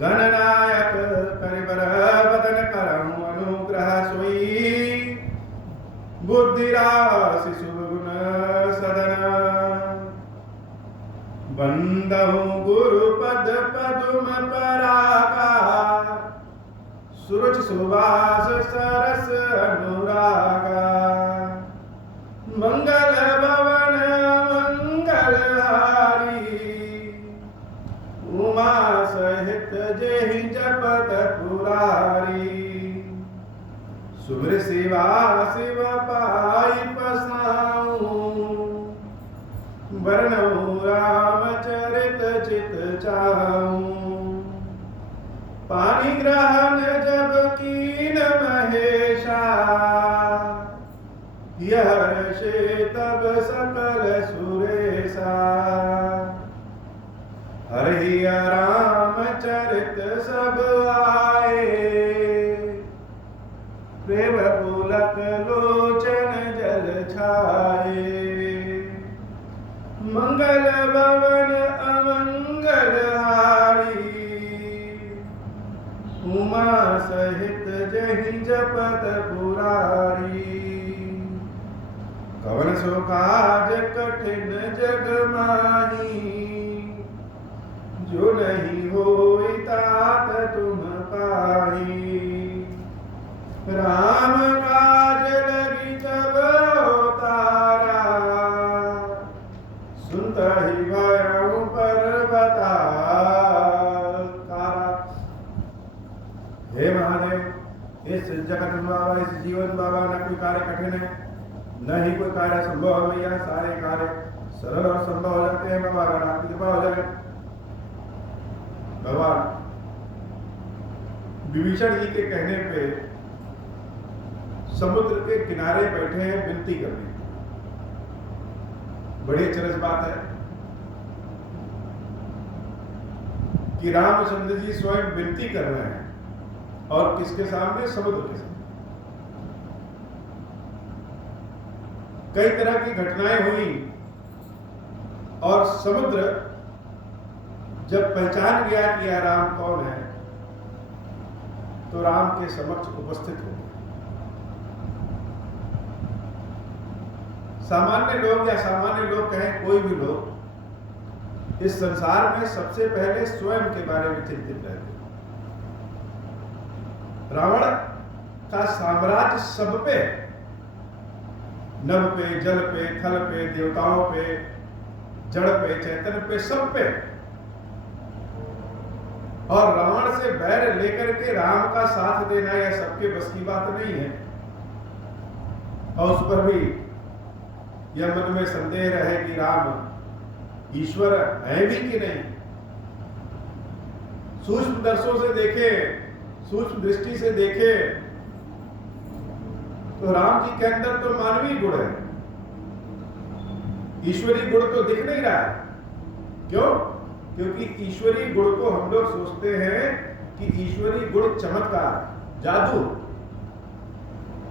गणनायक करिबर बदन करहु अनुग्रह सोई बुद्धि राशि शुभ गुण सदन बंदहु गुरु पद पदुम परागा सुरुचि सुवास सरस अनुरागा मंगल भवन मंगलहारी उमा सहित जेहि जपत पुरारी सुग्र शिवा शिव पाई पसाऊं वर्णऊ रामचरित चित चाऊं पानी ग्रहण जब कीन महेशा यहर्षे तब सकल सुरेशा हरि रामचरित सब आए प्रेम पुलक लोचन जल छाए मंगल भवन अमंगल हारी उमा सहित जहि जपत पुरारी कवन सो काज कठिन जग माही जो नहीं होई तात तुम पाही राम काज लगी जब तारा सुनता ही भयउ पर्वता हे महादेव इस जगत बाबा इस जीवन बाबा न कोई कार्य कठिन है न ही कोई कार्य संभव है भैया सारे कार्य सरल और संभव हो जाते हैं बाबा अगर आपकी कृपा हो जाए भगवान विभीषण जी के कहने पे समुद्र के किनारे बैठे हैं विनती करने बड़ी चरस बात है कि रामचंद्र जी स्वयं विनती कर रहे हैं और किसके सामने समुद्र के सामने कई तरह की घटनाएं हुई और समुद्र जब पहचान गया कि यह राम कौन है तो राम के समक्ष उपस्थित हो गया। सामान्य लोग या सामान्य लोग कहें कोई भी लोग इस संसार में सबसे पहले स्वयं के बारे में चिंतित रहते। रावण का साम्राज्य सब पे नभ पे जल पे थल पे देवताओं पे जड़ पे चैतन्य पे सब पे और रावण से बैर लेकर के राम का साथ देना यह सबके बस की बात नहीं है और उस पर भी यह मन में संदेह रहे कि राम ईश्वर है भी कि नहीं। सूक्ष्म दर्शों से देखे सूक्ष्म दृष्टि से देखे तो राम जी के अंदर तो मानवीय गुण है ईश्वरीय गुण तो दिख नहीं रहा है। क्यों? क्योंकि ईश्वरीय गुण को हम लोग सोचते हैं कि ईश्वरीय गुण चमत्कार जादू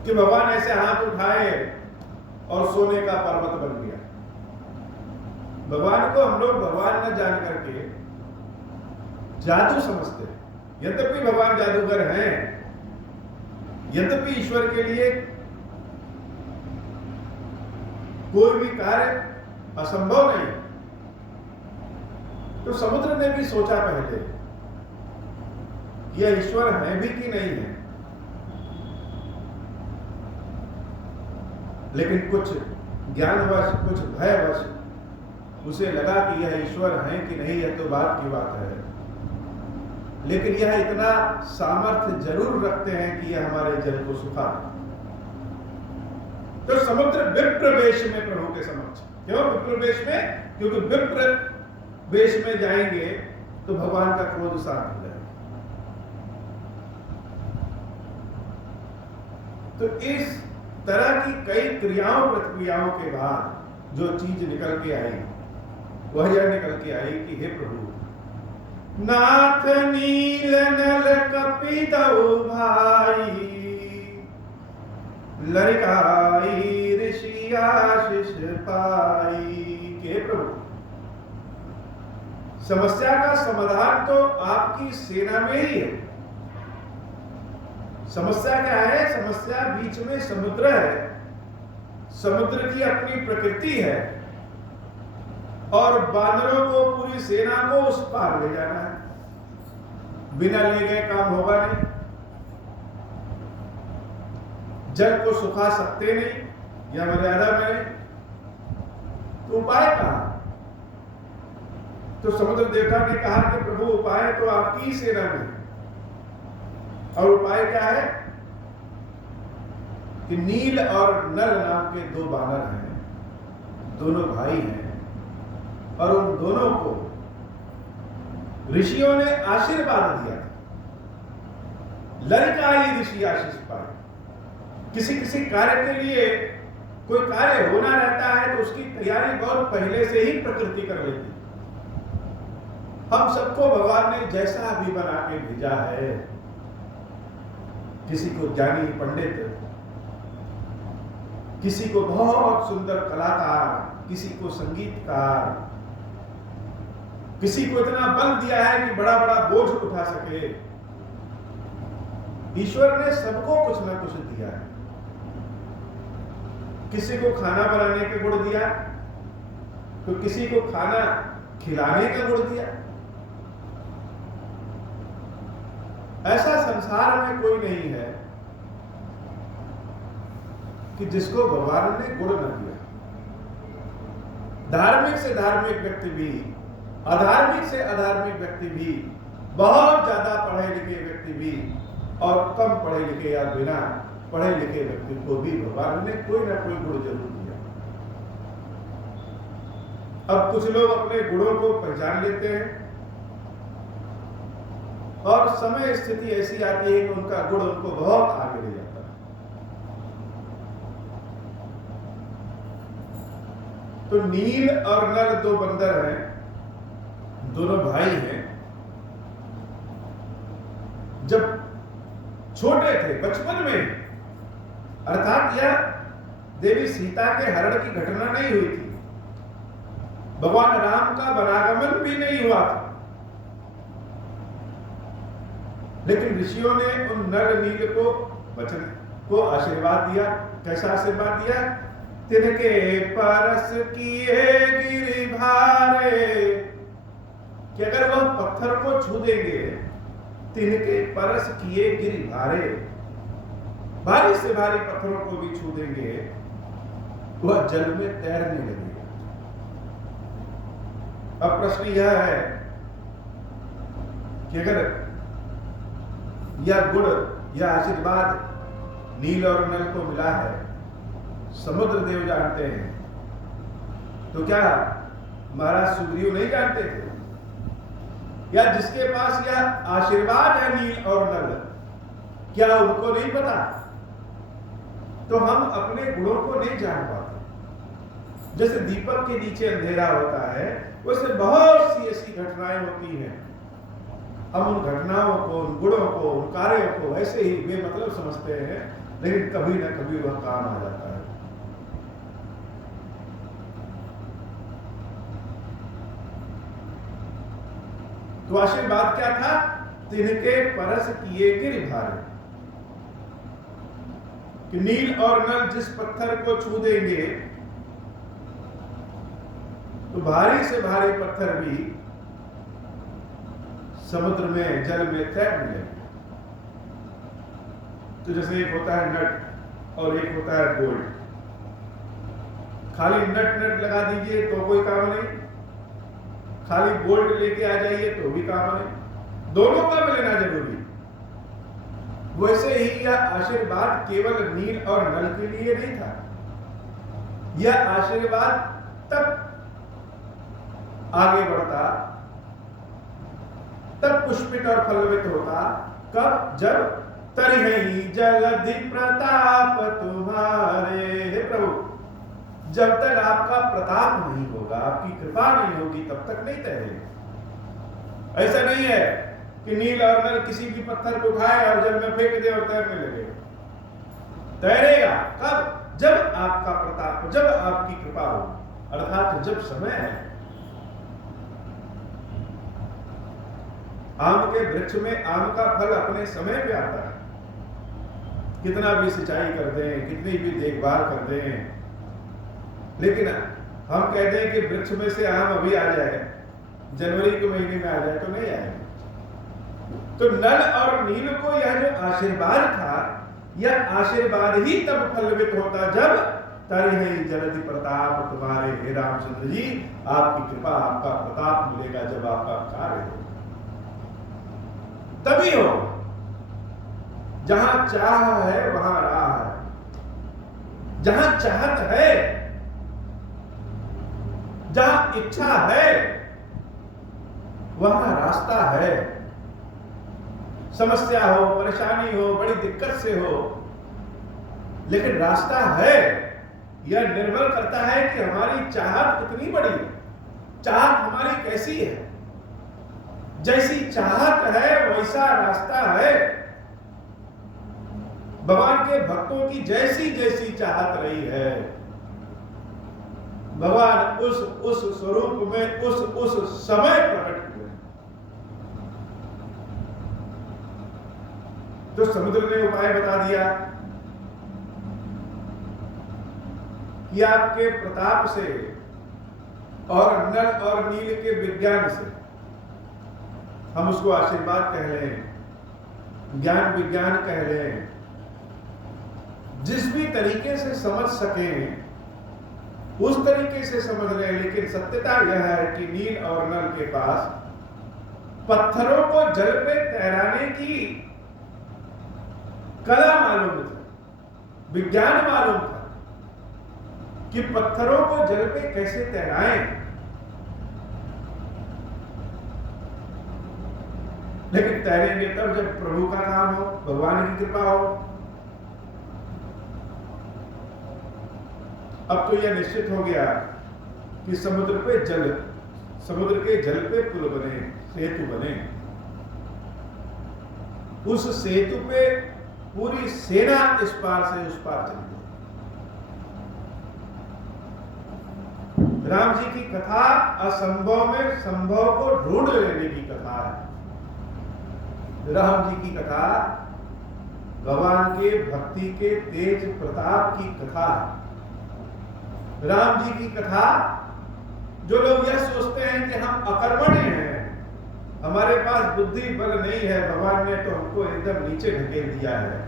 कि भगवान ऐसे हाथ उठाए और सोने का पर्वत बन गया। भगवान को हम लोग भगवान न जान करके जादू समझते हैं। यद्यपि भगवान जादूगर हैं, यद्यपि ईश्वर के लिए कोई भी कार्य असंभव नहीं। तो समुद्र ने भी सोचा पहले कि यह ईश्वर है भी कि नहीं है, लेकिन कुछ ज्ञानवश कुछ भयवश उसे लगा कि यह ईश्वर है कि नहीं है तो बात की बात है, लेकिन यह इतना सामर्थ्य जरूर रखते हैं कि यह हमारे जल को सुखा दे। तो समुद्र विप्र वेश में प्रभु के समक्ष। क्यों विप्र वेश में? क्योंकि विप्र वेश में जाएंगे तो भगवान का क्रोध शांत हो जाएगा। तो इस तरह की कई क्रियाओं प्रक्रियाओं के बाद जो चीज निकल के आई वह यह निकल के आई कि हे प्रभु, नाथ नील नल कपितौ भाई, लरिकाई ऋषि आशीष पाई। के प्रभु समस्या का समाधान तो आपकी सेना में ही है। समस्या क्या है? समस्या बीच में समुद्र है, समुद्र की अपनी प्रकृति है और बानरों को, पूरी सेना को उस पार ले जाना है। बिना ले गए काम होगा नहीं। जल को सुखा सकते नहीं या मर्यादा में, तो उपाय कहां? तो समुद्र देवता ने कहा कि प्रभु उपाय तो आपकी ही सेना में। और उपाय क्या है? कि नील और नल नाम के दो बानर हैं, दोनों भाई हैं, और उन दोनों को ऋषियों ने आशीर्वाद दिया। लड़का ही ऋषि आशीष पाए। किसी किसी कार्य के लिए कोई कार्य होना रहता है तो उसकी तैयारी बहुत पहले से ही प्रकृति कर लेती। हम सबको भगवान ने जैसा भी बना के भेजा है, किसी को ज्ञानी पंडित, किसी को बहुत सुंदर कलाकार, किसी को संगीतकार, किसी को इतना बल दिया है कि बड़ा बड़ा बोझ उठा सके। ईश्वर ने सबको कुछ ना कुछ दिया है। किसी को खाना बनाने का गुण दिया, तो किसी को खाना खिलाने का गुण दिया। ऐसा संसार में कोई नहीं है कि जिसको भगवान ने गुण न दिया। धार्मिक से धार्मिक व्यक्ति भी, अधार्मिक से अधार्मिक व्यक्ति भी, बहुत ज्यादा पढ़े लिखे व्यक्ति भी और कम पढ़े लिखे या बिना पढ़े लिखे व्यक्ति को भी भगवान ने कोई ना कोई गुण जरूर दिया। अब कुछ लोग अपने गुणों को पहचान लेते हैं और समय स्थिति ऐसी आती है कि उनका गुण उनको बहुत आगे ले जाता है। तो नील और नल दो बंदर हैं, दोनों भाई हैं। जब छोटे थे, बचपन में, अर्थात यह देवी सीता के हरण की घटना नहीं हुई थी, भगवान राम का वनागमन भी नहीं हुआ था, लेकिन ऋषियों ने उन नर नील को वचन को आशीर्वाद दिया। कैसा आशीर्वाद दिया? तिनके परस किए गिरि भारे, कि अगर वह पत्थर को छू देंगे, तिनके परस किए गिरि भारे, भारी से भारी पत्थरों को भी छू देंगे, वह जल में तैरने लगेगा। अब प्रश्न यह है कि अगर यह गुण, यह आशीर्वाद नील और नल को मिला है, समुद्र देव जानते हैं, तो क्या महाराज सुग्रीव नहीं जानते थे? या जिसके पास यह आशीर्वाद है नील और नल, क्या उनको नहीं पता? तो हम अपने गुणों को नहीं जान पाते। जैसे दीपक के नीचे अंधेरा होता है, वैसे बहुत सी ऐसी घटनाएं होती हैं, हम उन घटनाओं को, उन गुणों को, उन कार्यों को ऐसे ही बेमतलब समझते हैं, लेकिन कभी ना कभी वह काम आ जाता है। तो आशीर्वाद क्या था? तिनके परस किए गिरि भारे, कि नील और नल जिस पत्थर को छू देंगे तो भारी से भारी पत्थर भी समुद्र में, जल में तैरने लगेंगे। तो जैसे एक होता है नट और एक होता है बोल्ट। खाली नट लगा दीजिए तो कोई काम नहीं, खाली बोल्ट लेके आ जाइए तो भी काम नहीं, दोनों का मिलना जरूरी। वैसे ही यह आशीर्वाद केवल नील और नल के लिए नहीं था। यह आशीर्वाद तब आगे बढ़ता, तब पुष्पित और फलवित होता, कब? जब तरिहि जलधि प्रताप तुम्हारे। हे प्रभु, जब तक आपका प्रताप नहीं होगा, आपकी कृपा नहीं होगी, तब तक नहीं तैरेगा। ऐसा नहीं है कि नील और नल किसी भी पत्थर को उठाए और जल में फेंक दे और तैरने लगे। तैरेगा कब? जब आपका प्रताप, जब आपकी कृपा हो, अर्थात जब समय है। आम के वृक्ष में आम का फल अपने समय पे आता है। कितना भी सिंचाई कर दें, कितनी भी देखभाल कर दें, लेकिन हम कहते हैं कि वृक्ष में से आम अभी आ जाए, जनवरी के महीने में आ जाए, तो नहीं आएगा। तो नल और नील को यह जो आशीर्वाद था, यह आशीर्वाद ही तब फलवित होता जब तरिहि जलधि प्रताप तुम्हारे हे रामचंद्र जी, आपकी कृपा, आपका प्रताप मिलेगा जब आपका कार्य हो, तभी हो। जहां चाह है वहां राह है, जहां चाहत है, जहां इच्छा है, वहां रास्ता है। समस्या हो, परेशानी हो, बड़ी दिक्कत से हो, लेकिन रास्ता है। यह निर्भर करता है कि हमारी चाहत कितनी बड़ी है, चाहत हमारी कैसी है। जैसी चाहत है वैसा रास्ता है। भगवान के भक्तों की जैसी जैसी चाहत रही है, भगवान उस स्वरूप में उस समय प्रकट हुए। तो समुद्र ने उपाय बता दिया कि आपके प्रताप से और नल और नील के विज्ञान से, हम उसको आशीर्वाद कह लें, ज्ञान विज्ञान कह लें, जिस भी तरीके से समझ सकें उस तरीके से समझ लें। लेकिन सत्यता यह है कि नील और नल के पास पत्थरों को जल पे तैराने की कला मालूम था, विज्ञान मालूम था कि पत्थरों को जल पे कैसे तैराएं। लेकिन तैरेंगे तब जब प्रभु का काम हो, भगवान की कृपा हो। अब तो यह निश्चित हो गया कि समुद्र के जल पे पुल बने, सेतु बने। उस सेतु पे पूरी सेना इस पार से उस पार चली गई। राम जी की कथा असंभव में संभव को ढूंढ लेने की कथा है। राम जी की कथा भगवान के भक्ति के तेज प्रताप की कथा है। राम जी की कथा, जो लोग यह सोचते हैं कि हम अकर्मण्य हैं, हमारे पास बुद्धि बल नहीं है, भगवान ने तो हमको एकदम नीचे ढकेल दिया है,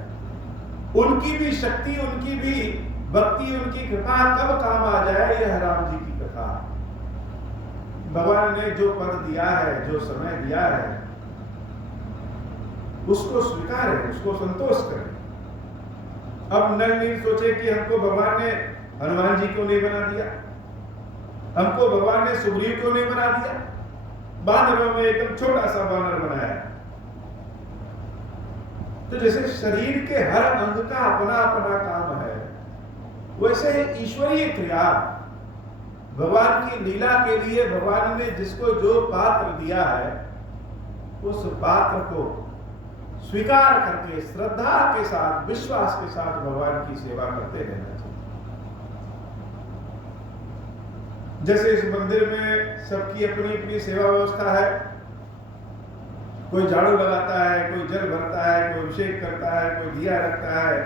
उनकी भी शक्ति, उनकी भी भक्ति, उनकी कृपा कब काम आ जाए, यह राम जी की कथा। भगवान ने जो पद दिया है, जो समय दिया है, उसको स्वीकारें, उसको संतोष करें। अब नल नील सोचे कि हमको भगवान ने हनुमान जी को नहीं बना दिया, हमको भगवान ने सुग्रीव को नहीं बना दिया, बानरों में एकदम छोटा सा बानर बनाया। तो जैसे शरीर के हर अंग का अपना अपना काम है, वैसे ही ईश्वरीय क्रिया, भगवान की लीला के लिए भगवान ने जिसको जो पात्र दिया है, उस पात्र को स्वीकार करके श्रद्धा के साथ, विश्वास के साथ भगवान की सेवा करते रहना चाहिए। जैसे इस मंदिर में सबकी अपनी अपनी सेवा व्यवस्था है, कोई झाड़ू लगाता है, कोई जल भरता है, कोई अभिषेक करता है, कोई दिया रखता है,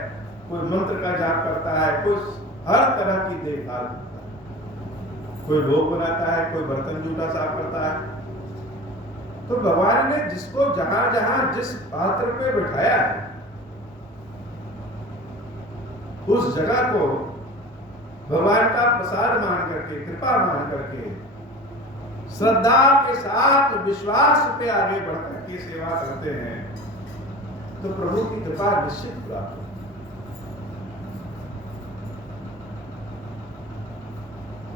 कोई मंत्र का जाप करता है, कोई हर तरह की देखभाल करता है, कोई भोग बनाता है, कोई बर्तन जूठा साफ करता है। तो भगवान ने जिसको जहां जहां जिस पात्र पे बिठाया है, उस जगह को भगवान का प्रसाद मान करके, कृपा मान करके, श्रद्धा के साथ विश्वास पे आगे बढ़ करके सेवा करते हैं, तो प्रभु की कृपा निश्चित प्राप्त होती है।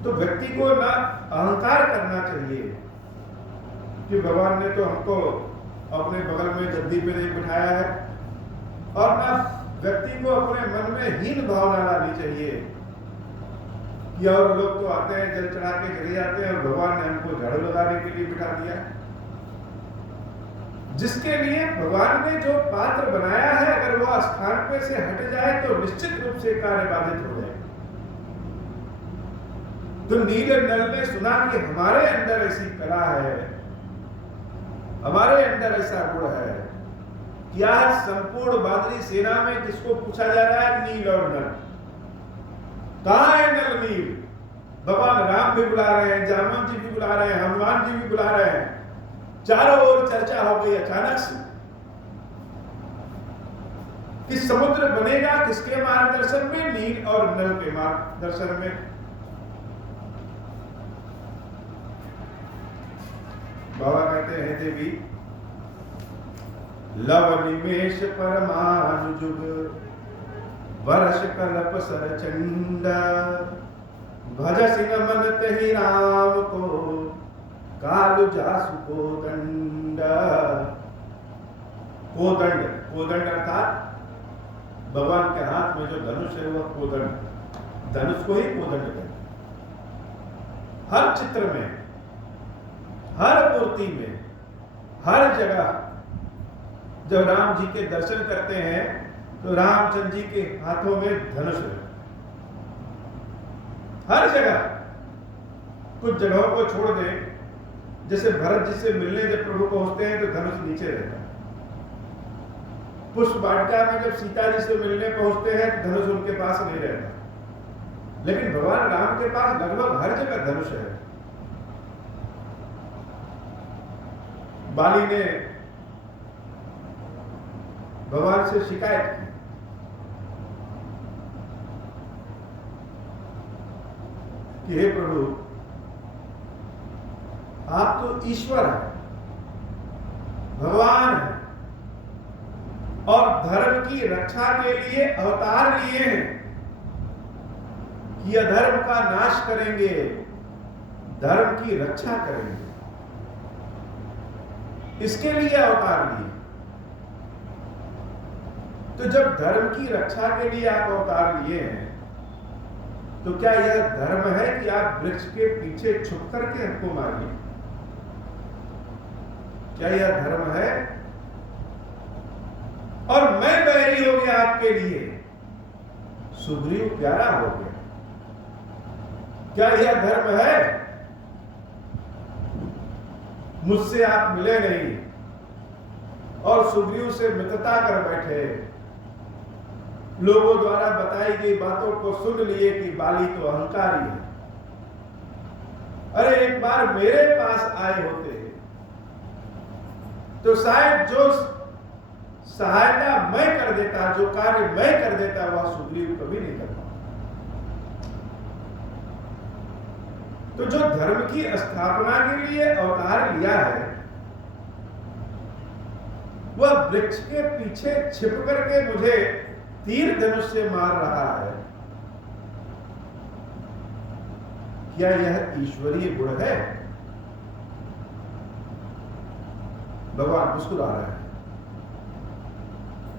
तो व्यक्ति को ना अहंकार करना चाहिए कि भगवान ने तो हमको अपने बगल में गद्दी पे नहीं बिठाया है, और ना व्यक्ति को अपने मन में हीन भावना लानी चाहिए कि और लोग तो आते हैं, जल चढ़ा के चले जाते हैं, और भगवान ने हमको झाड़ू लगाने के लिए बिठा दिया। जिसके लिए भगवान ने जो पात्र बनाया है, अगर वह स्थान पे से हट जाए तो निश्चित रूप से कार्य बाधित हो जाए। तो नील नल ने सुना कि हमारे अंदर ऐसी कला है हमारे अंदर ऐसा गुण है। क्या संपूर्ण बादरी सेना में किसको पूछा जा रहा है? नील और नल। कहां है नल नील? भगवान राम भी बुला रहे हैं, जामवंत जी भी बुला रहे हैं, हनुमान जी भी बुला रहे हैं, चारों ओर चर्चा हो गई अचानक से कि समुद्र बनेगा किसके मार्गदर्शन में? नील और नल के मार्गदर्शन में। बाबा कहते हैं देवी लव निमेश परमाणु जुग वर्ष कल्प सरचंड भज सिंह मन तहि राम को कालु जासु कोदंड। कोदंड, कोदंड अर्थात भगवान के हाथ में जो धनुष है वह कोदंड, धनुष को ही कोदंड कहते हैं। हर चित्र में, हर मूर्ति में, हर जगह जब राम जी के दर्शन करते हैं तो रामचंद्र जी के हाथों में धनुष है। हर जगह। कुछ जगहों को छोड़ दें, जैसे भरत जी से मिलने जब प्रभु पहुंचते हैं तो धनुष नीचे रहता है। पुष्प वाटिका में जब सीता जी से मिलने पहुंचते हैं तो धनुष उनके पास नहीं रहता। लेकिन भगवान राम के पास लगभग हर जगह धनुष है। बाली ने भगवान से शिकायत की कि हे प्रभु, आप तो ईश्वर हैं, भगवान हैं और धर्म की रक्षा के लिए अवतार लिए हैं कि अधर्म का नाश करेंगे, धर्म की रक्षा करेंगे, इसके लिए अवतार लिए। तो जब धर्म की रक्षा के लिए आप अवतार लिए हैं तो क्या यह धर्म है कि आप वृक्ष के पीछे छुप करके हमको मारिए? क्या यह धर्म है? और मैं बैरी हो गया आपके लिए, सुग्रीव प्यारा हो गया, क्या यह धर्म है? मुझसे आप मिले नहीं और सुग्रीव से मित्रता कर बैठे, लोगों द्वारा बताई गई बातों को सुन लिए कि बाली तो अहंकारी है। अरे एक बार मेरे पास आए होते तो शायद जो सहायता मैं कर देता, जो कार्य मैं कर देता, वह सुग्रीव कभी नहीं कर पाता। तो जो धर्म की स्थापना के लिए अवतार लिया है वह वृक्ष के पीछे छिप करके मुझे तीर धनुष से मार रहा है। क्या यह ईश्वरीय गुण है? भगवान मुस्कुरा रहे हैं।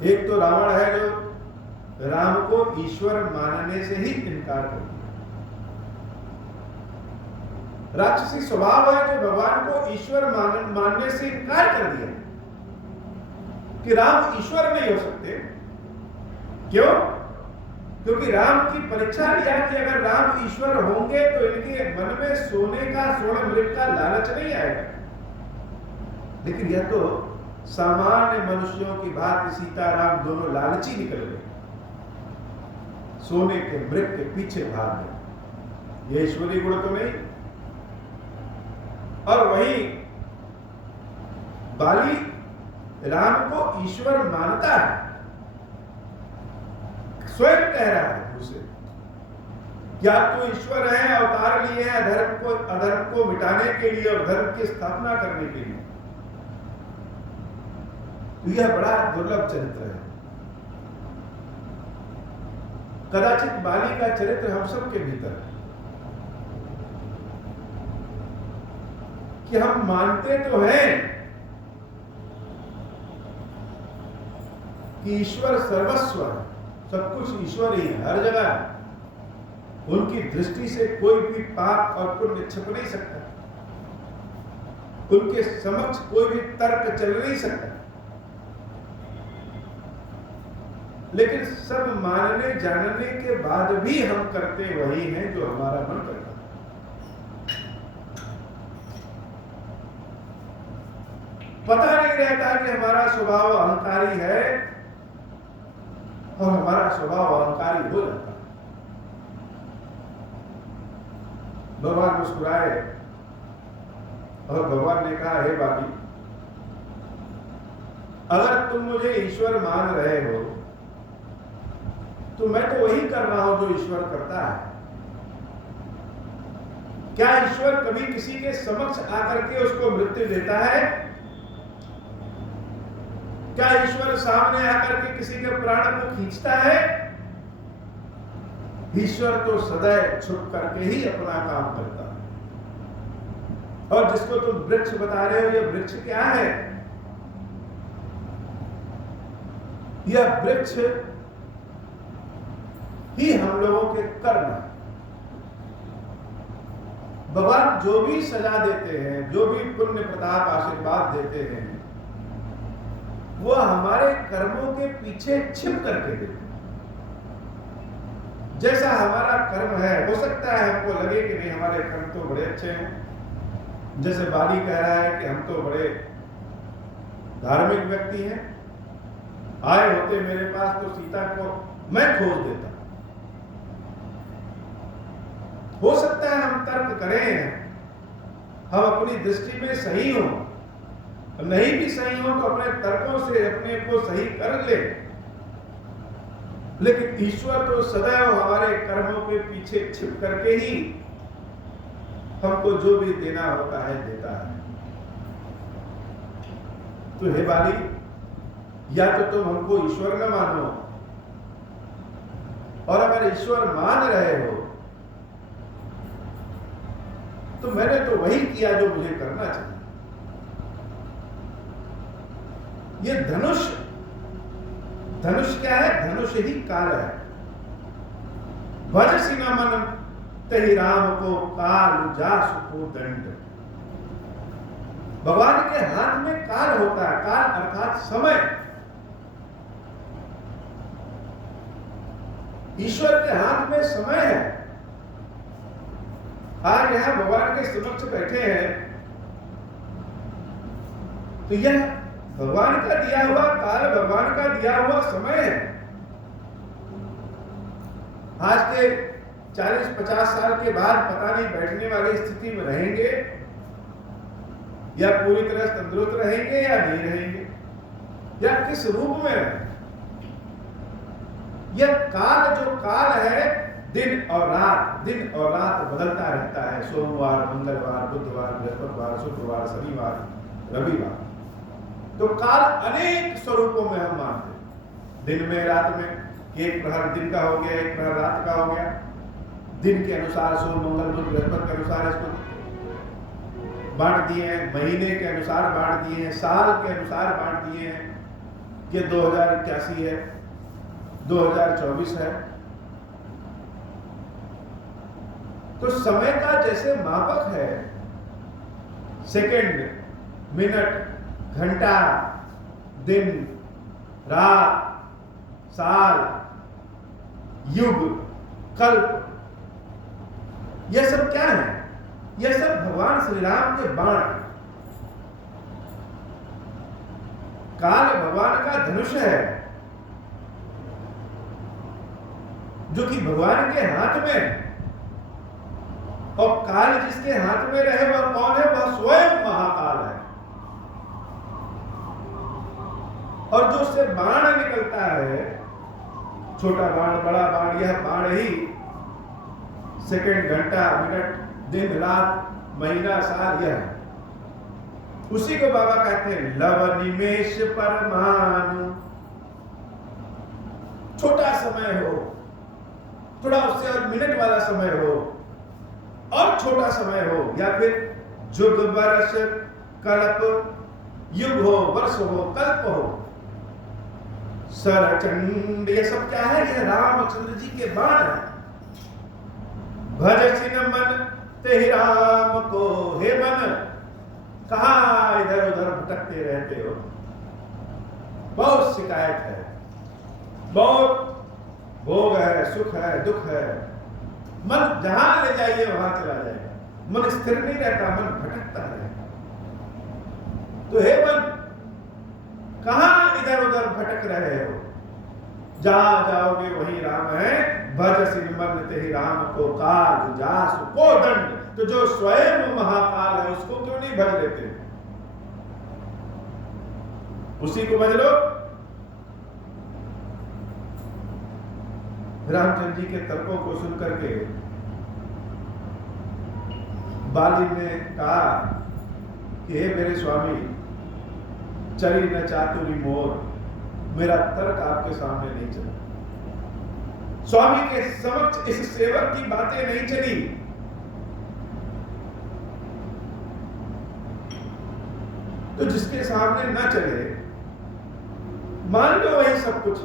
एक तो रावण है जो राम को ईश्वर मानने से ही इनकार कर दिया। राक्षसी स्वभाव है जो भगवान को ईश्वर मानने से इनकार कर दिया कि राम ईश्वर नहीं हो सकते। क्यों? क्योंकि राम की परीक्षा लिया कि अगर राम ईश्वर होंगे तो इनके मन में सोने का, स्वर्ण मृग का लालच नहीं आएगा। लेकिन यह तो सामान्य मनुष्यों की भांति सीताराम दोनों लालची निकल गए, सोने के मृग के पीछे भाग गए। यह ईश्वरीय गुण तो नहीं। और वही बाली राम को ईश्वर मानता है, स्वयं कह रहा है उसे कि आप तो ईश्वर हैं, अवतार लिए हैं अधर्म को मिटाने के लिए और धर्म की स्थापना करने के लिए। तो यह बड़ा दुर्लभ चरित्र है। कदाचित बाली का चरित्र हम सब के भीतर है कि हम मानते तो हैं कि ईश्वर सर्वस्व है, सब कुछ ईश्वर ही है, हर जगह है। उनकी दृष्टि से कोई भी पाप और पुण्य छिप नहीं सकता, उनके समक्ष कोई भी तर्क चल नहीं सकता। लेकिन सब मानने जानने के बाद भी हम करते वही हैं जो हमारा मन करता है। पता नहीं रहता कि हमारा स्वभाव अहंकारी है और हमारा स्वभाव अहंकारी हो जाता है। भगवान मुस्कुराए और भगवान ने कहा, हे बाली, अगर तुम मुझे ईश्वर मान रहे हो तो मैं तो वही कर रहा हूं जो ईश्वर करता है। क्या ईश्वर कभी किसी के समक्ष आकर के उसको मृत्यु देता है? क्या ईश्वर सामने आकर के किसी के प्राण को खींचता है? ईश्वर तो सदैव छुप करके ही अपना काम करता है। और जिसको तुम वृक्ष बता रहे हो, यह वृक्ष क्या है? यह वृक्ष ही हम लोगों के कर्म है। भगवान जो भी सजा देते हैं, जो भी पुण्य प्रताप आशीर्वाद देते हैं, वो हमारे कर्मों के पीछे छिप करके देते हैं। जैसा हमारा कर्म है, हो सकता है हमको लगे कि नहीं हमारे कर्म तो बड़े अच्छे हैं। जैसे बाली कह रहा है कि हम तो बड़े धार्मिक व्यक्ति हैं, आए होते मेरे पास तो सीता को मैं खोज देता। हो सकता है हम तर्क करें, हम अपनी दृष्टि में सही हो, नहीं भी सही हो तो अपने तर्कों से अपने को सही कर ले, लेकिन ईश्वर तो सदैव हमारे कर्मों के पीछे छिप करके ही हमको जो भी देना होता है देता है। तो हे बाली, या तो तुम हमको ईश्वर न मानो, और अगर ईश्वर मान रहे हो तो मैंने तो वही किया जो मुझे करना चाहिए। ये धनुष, धनुष क्या है? धनुष ही काल है। भजसी न मन तहि राम को काल जासु को दंड। भगवान के हाथ में काल होता है। काल अर्थात समय। ईश्वर के हाथ में समय है। आज यहां भगवान के समक्ष बैठे हैं तो यह भगवान का दिया हुआ काल, भगवान का दिया हुआ समय है। आज के 40-50 साल के बाद पता नहीं बैठने वाली स्थिति में रहेंगे या पूरी तरह तंदुरुस्त रहेंगे या नहीं रहेंगे, या किस रूप में रहेंगे। यह काल जो काल है, दिन और रात बदलता रहता है। सोमवार, मंगलवार, बुधवार, बृहस्पतिवार, शुक्रवार, शनिवार, रविवार। तो काल अनेक स्वरूपों में हम मानते हैं। दिन में, रात में, एक प्रहर दिन का हो गया, एक प्रहर रात का हो गया। दिन के अनुसार सोम, मंगल, बुध, बृहस्पति के अनुसार इसको बांट दिए हैं, महीने के अनुसार बांट दिए हैं, साल के अनुसार बांट दिए हैं कि 2081 है, 2024 है। तो समय का जैसे मापक है, सेकंड, मिनट, घंटा, दिन, रात, साल, युग, कल्प, यह सब क्या है? यह सब भगवान श्री राम के बाण। काल भगवान का धनुष है जो कि भगवान के हाथ में है। और काल जिसके हाथ में रहे वह कौन है? वह स्वयं महाकाल है। और जो उससे बाण निकलता है, छोटा बाण, बड़ा बाण, यह बाण ही सेकंड, घंटा, मिनट, दिन, रात, महीना, साल, यह है। उसी को बाबा कहते हैं लव निमेष परमाणु। छोटा समय हो, थोड़ा उससे और मिनट वाला समय हो, और छोटा समय हो, या फिर जुग, वर्ष, कल्प, युग हो, वर्ष हो, कल्प हो, सरचंड, ये सब क्या है? ये रामचंद्र जी के बाण है। भजसी न मन तेहि राम को। हे मन, कहां इधर उधर भटकते रहते हो? बहुत शिकायत है, बहुत भोग है, सुख है, दुख है। मन जहां ले जाइए वहां चला जाएगा। मन स्थिर नहीं रहता, मन भटकता है। तो हे मन, कहां इधर उधर भटक रहे हो? जहां जाओगे वहीं राम है। भज सिमरन ते राम को काल जास को दंड। तो जो स्वयं महाकाल है उसको क्यों नहीं भज लेते? उसी को भज लो। रामचंद्र जी के तर्कों को सुनकर के बाली ने कहा कि हे मेरे स्वामी, चली न चातुरी मोर, मेरा तर्क आपके सामने नहीं चला। स्वामी के समक्ष इस सेवक की बातें नहीं चली। तो जिसके सामने न चले, मान लो वही सब कुछ।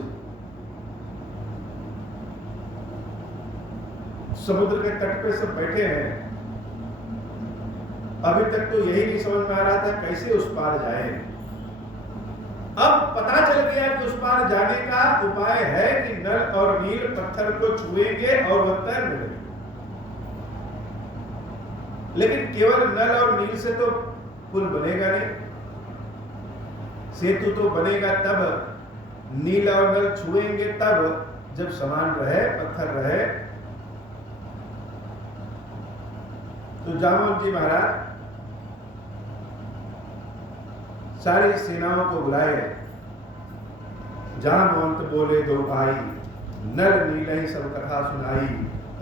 समुद्र के तट पे सब बैठे हैं, अभी तक तो यही नहीं समझ में आ रहा था कैसे उस पार जाए। अब पता चल गया कि उस पार जाने का उपाय है कि नल और नील पत्थर को छुएंगे और वह तैर मिलेंगे। लेकिन केवल नल और नील से तो पुल बनेगा नहीं, सेतु तो बनेगा तब, नील और नल छुएंगे तब जब समान रहे, पत्थर रहे। तो जामवंत जी महाराज सारी सेनाओं को बुलाए। जामवंत बोले दो भाई, नल नील ही सब कथा सुनाई।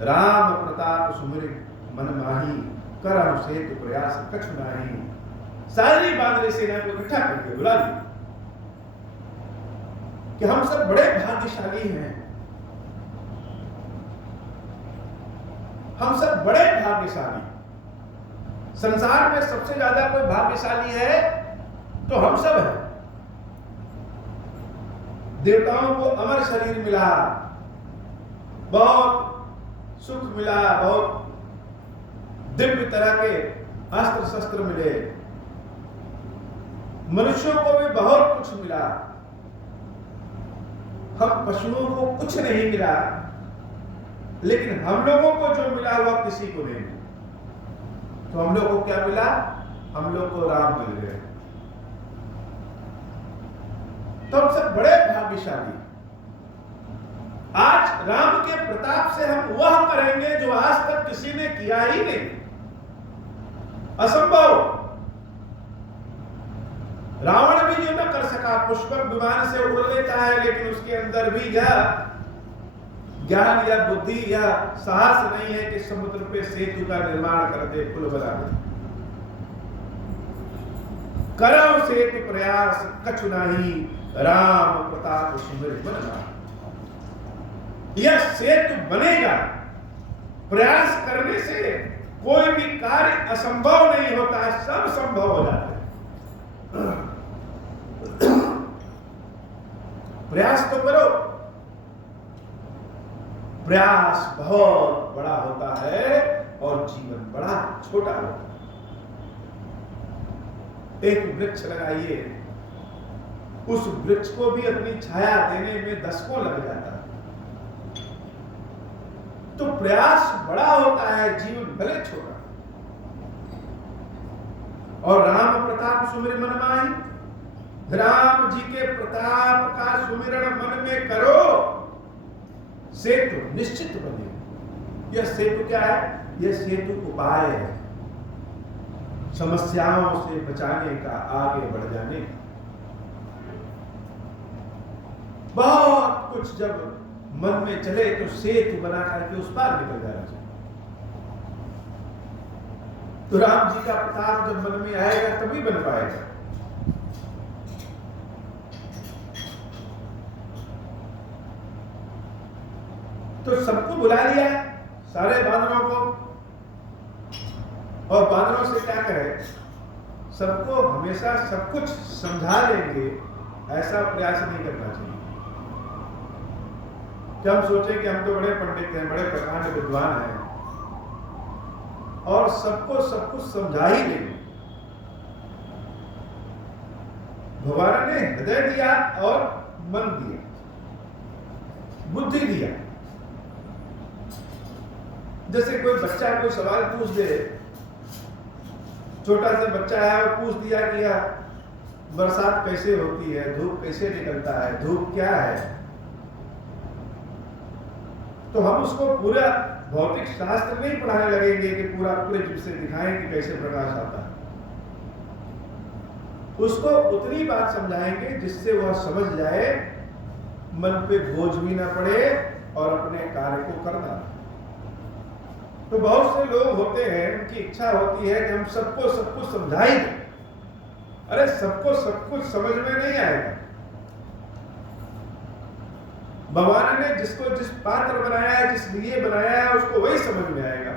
राम प्रताप सुमिर मन माही, करम सेतु प्रयास कछु नाही। सारी बानरी सेना को इकट्ठा करके बुला दी कि हम सब बड़े भाग्यशाली हैं, हम सब बड़े भाग्यशाली। संसार में सबसे ज्यादा कोई भाग्यशाली है तो हम सब हैं। देवताओं को अमर शरीर मिला, बहुत सुख मिला, बहुत दिव्य तरह के अस्त्र शस्त्र मिले। मनुष्यों को भी बहुत कुछ मिला। हम पशुओं को कुछ नहीं मिला, लेकिन हम लोगों को जो मिला वह किसी को नहीं मिला। तो हम लोग को क्या मिला? हम लोग को राम मिल गए। तो हम सब बड़े भाग्यशाली। आज राम के प्रताप से हम वह करेंगे जो आज तक किसी ने किया ही नहीं, असंभव। रावण भी जो न कर सका, पुष्पक विमान से उड़ लेता है, लेकिन उसके अंदर भी यह ज्ञान या बुद्धि या साहस नहीं है कि समुद्र पे सेतु का निर्माण कर दे, पुल बना दे। करो सेतु प्रयास कछु नाही, राम प्रताप सुमिर मन माही। यह सेतु बनेगा। प्रयास करने से कोई भी कार्य असंभव नहीं होता है, सब संभव हो जाता है। प्रयास तो करो। प्रयास बहुत बड़ा होता है और जीवन बड़ा छोटा होता है। एक वृक्ष लगाइए, उस वृक्ष को भी अपनी छाया देने में दशकों लग जाता है। तो प्रयास बड़ा होता है, जीवन भले छोटा। और राम प्रताप सुमिर मन माही, राम जी के प्रताप का सुमिरन मन में करो, सेतु निश्चित बनेगा। यह सेतु क्या है? यह सेतु उपाय है, समस्याओं से बचाने का, आगे बढ़ जाने का। बहुत कुछ जब मन में चले तो सेतु बना करके उस पार निकल जाना चाहिए। तो राम जी का प्रताप जब मन में आएगा तभी बन पाएगा। तो सबको बुला लिया, सारे बानरों को, और बानरों से क्या कहे? सबको हमेशा सब कुछ समझा लेंगे, ऐसा प्रयास नहीं करना चाहिए कि हम सोचें कि हम तो बड़े पंडित हैं, बड़े प्रकांड विद्वान हैं और सबको सब कुछ समझा ही लेंगे। भगवान ने हृदय दिया और मन दिया, बुद्धि दिया। जैसे कोई बच्चा कोई सवाल पूछ दे, छोटा सा बच्चा है और पूछ दिया कि बरसात कैसे होती है, धूप कैसे निकलता है, धूप क्या है, तो हम उसको पूरा भौतिक शास्त्र नहीं पढ़ाने लगेंगे कि पूरा पूरे जीव से दिखाएं कि कैसे प्रकाश आता है। उसको उतनी बात समझाएंगे जिससे वह समझ जाए, मन पे बोझ भी ना पड़े और अपने कार्य को करना। तो बहुत से लोग होते हैं, उनकी इच्छा होती है कि हम सबको सब कुछ समझा ही दें। अरे सबको सब कुछ समझ में नहीं आएगा। भगवान ने जिसको जिस पात्र बनाया है, जिस लिए बनाया है, उसको वही समझ में आएगा।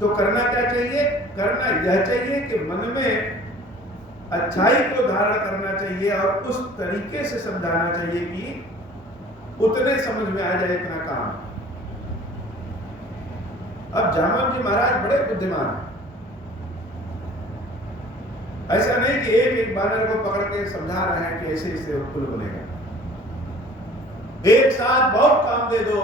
तो करना क्या चाहिए? करना यह चाहिए कि मन में अच्छाई को धारण करना चाहिए और उस तरीके से समझाना चाहिए कि उतने समझ में आ जाए इतना काम। अब जामवंत जी महाराज बड़े बुद्धिमान हैं। ऐसा नहीं कि एक एक बानर को पकड़ के समझा रहे हैं कि ऐसे ऐसे पुल बनेगा। एक साथ बहुत काम दे दो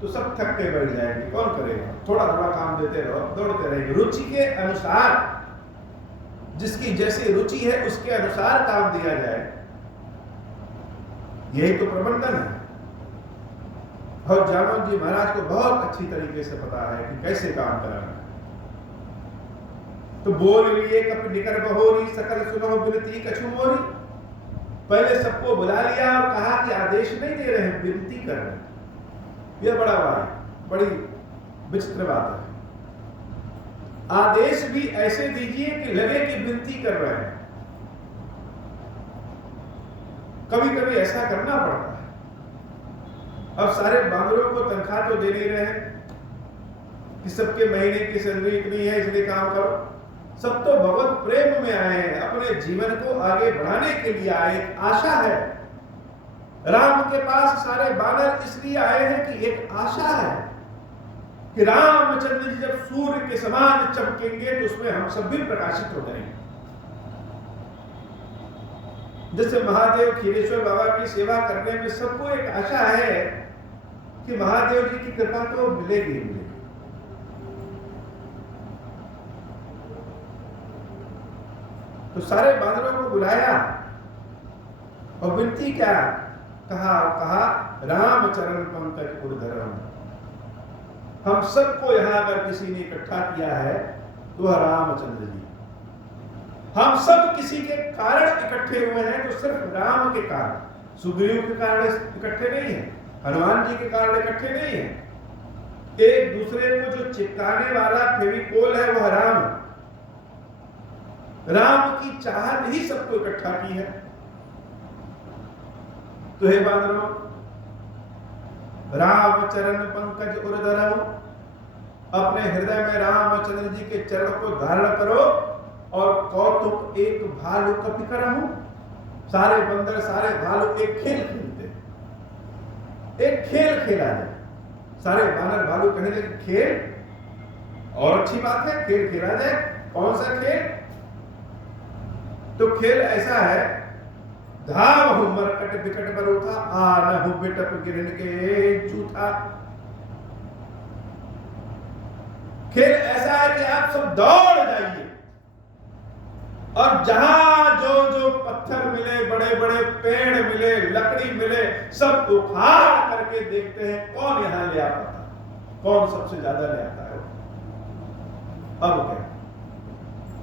तो सब थक के बैठ जाएंगे, कौन करेगा? थोड़ा थोड़ा काम देते रहो, दौड़ते रहेंगे। रुचि के अनुसार, जिसकी जैसी रुचि है उसके अनुसार काम दिया जाए, यही तो प्रबंधन है। और जामवंत जी महाराज को बहुत अच्छी तरीके से पता है कि कैसे काम कराना है। तो बोल लिए कपि निकर बहोरी, सकल सुनो विनती कछु मोरी। पहले सबको बुला लिया और कहा कि आदेश नहीं दे रहे हैं, विनती कर रहे हैं। यह बड़ी विचित्र बात है। आदेश भी ऐसे दीजिए कि लगे कि विनती कर रहे हैं। कभी कभी ऐसा करना पड़ता है। अब सारे बांदरों को तनख्वाह तो दे नहीं रहे कि सबके महीने की सैलरी इतनी है इसलिए काम करो। सब तो भगवत प्रेम में आए हैं, अपने जीवन को आगे बढ़ाने के लिए आए। आशा है राम के पास सारे बानर इसलिए आए हैं कि एक आशा है कि रामचंद्र जी जब सूर्य के समान चमकेंगे तो उसमें हम सब भी प्रकाशित हो जाएंगे। जैसे महादेव खीरेश्वर बाबा की सेवा करने में सबको एक आशा है कि महादेव जी की कृपा तो मिलेगी। तो सारे बानरों को बुलाया और विनती क्या कहा राम चरण पंकज उर्धरम। हम सबको यहां अगर किसी ने इकट्ठा किया है तो वह रामचंद्र जी। हम सब किसी के कारण इकट्ठे हुए हैं तो सिर्फ राम के कारण, सुग्रीव के कारण इकट्ठे नहीं है, हनुमान जी के कारण इकट्ठे नहीं है। एक दूसरे को जो चिपकाने वाला फेविकोल है वह राम है। राम की चाहत ही सबको इकट्ठा की है। तो हे बानरों, राम चरण पंकज उर्धरम, अपने हृदय में रामचंद्र जी के चरण को धारण करो और कौतुक एक भालू कपि करहूं। सारे बंदर सारे भालू एक खेल खेलते, एक खेल खेला जाए। सारे बानर भालू कहने लगे खेल, और अच्छी बात है खेल खेला जाए। कौन सा खेल? तो खेल ऐसा है, धाव मरकट विकट बरूथा, आनहु बिटप गिरन के जूठा। खेल ऐसा है कि आप सब दौड़ जाइए और जहां जो जो पत्थर मिले, बड़े बड़े पेड़ मिले, लकड़ी मिले, सब उखाड़ करके देखते हैं कौन यहां ले आता था, कौन सबसे ज्यादा ले आता है। अब क्या,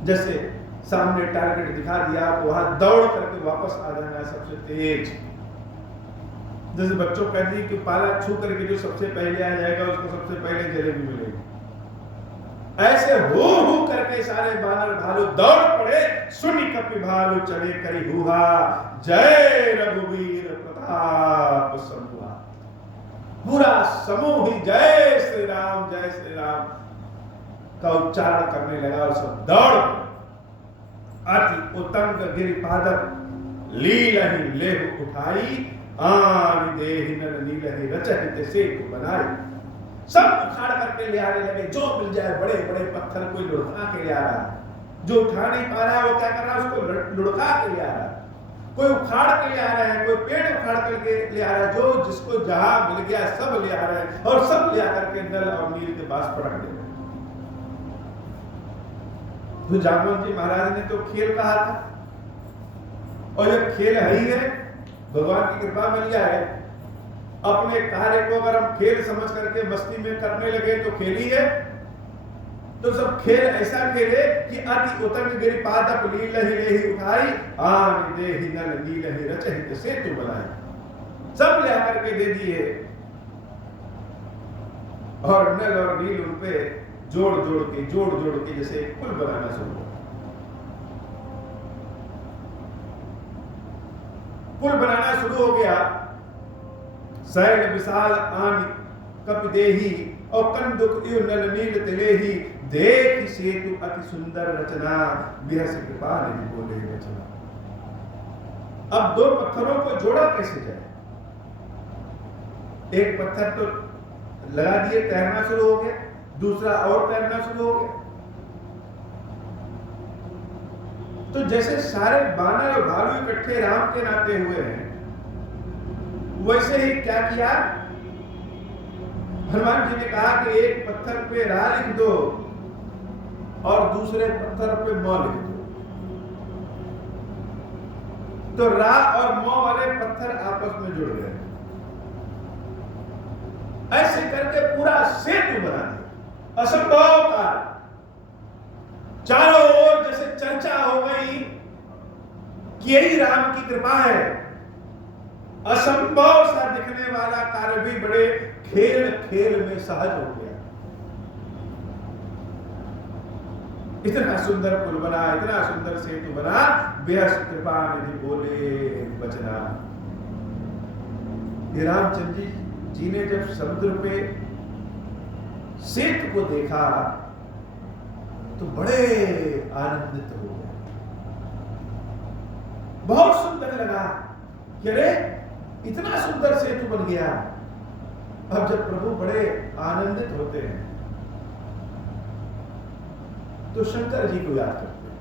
जैसे सामने टारगेट दिखा दिया तो वहां दौड़ करके वापस आ जाना है सबसे तेज। जैसे बच्चों कह दी कि पाला छू करके जो सबसे पहले आ जाएगा उसको सबसे पहले जलेबी मिलेगी। ऐसे हो करके सारे बानर भालू दौड़ पड़े। सुनि कपि भालू चले करी हुआ, जय रघुवीर प्रताप समूहा। पूरा समूह ही जय श्री राम का उच्चारण करने लगा और सब दौड़ पड़े। अति उतंग गिरिपादप लीलहि लेहु उठाई, आन देहि नर नीलहि रचहित सेतु बनाई। सब उखाड़ करके ले आने लगे, जो मिल जाए बड़े बड़े पत्थर कोई लुढ़का के ले आ रहा है, जो उठा नहीं पा रहा है वो क्या कर रहा है, उसको लुढ़का के ले आ रहा है। कोई उखाड़ के ले आ रहा है, कोई पेड़ उखाड़ करके ले आ रहा है, जो जिसको जहां मिल गया सब ले आ रहे हैं और सब ले आकर के नल और नील के पास पटक दे रहे। तो जागवंत जी महाराज ने तो खेल कहा था, और ये खेल है ही है, भगवान की कृपा मिल जाए। अपने कार्य को अगर हम खेल समझ करके मस्ती में करने लगे तो खेल ही है। तो सब खेल ऐसा खेले कि अति उतंग गिरिपादप लील ही लेहि उठाई, आन देहि नल नील ही रचहित सेतु बनाई। सब ले आकर के दे दिए, और नल और नील उन पे जोड़ जोड़ के जैसे पुल बनाना शुरू हुआ। पुल बनाना शुरू हो गया। शैल विशाल आन कपि देहि, और कंदुक इव नल नील तिलेहि, देख सेतु अति सुंदर रचना, बिहस कृपा निधि बोले रचना। अब दो पत्थरों को जोड़ा कैसे जाए? एक पत्थर तो लगा दिए, तैरना शुरू हो गया, दूसरा और तैरना शुरू हो गया। तो जैसे सारे बानर और भालू इकट्ठे राम के नाते हुए हैं, वैसे ही क्या किया, हनुमान जी ने कहा कि एक पत्थर पे रा लिख दो और दूसरे पत्थर पे मौ लिख दो। तो रा और मौ वाले पत्थर आपस में जुड़ गए। ऐसे करके पूरा सेतु बना दिया, असंभव था। चारों ओर जैसे चर्चा हो गई कि यही राम की कृपा है। असंभव सा दिखने वाला कार्य भी बड़े खेल खेल में सहज हो गया। इतना सुंदर पुल बना, इतना सुंदर सेतु बना, बेहस कृपा निधि बोले बचना। ये रामचंद्र जी ने जब समुद्र पे सेतु को देखा तो बड़े आनंदित हो गए। बहुत सुंदर लगा कि अरे इतना सुंदर सेतु बन गया। अब जब प्रभु बड़े आनंदित होते हैं तो शंकर जी को याद करते हैं।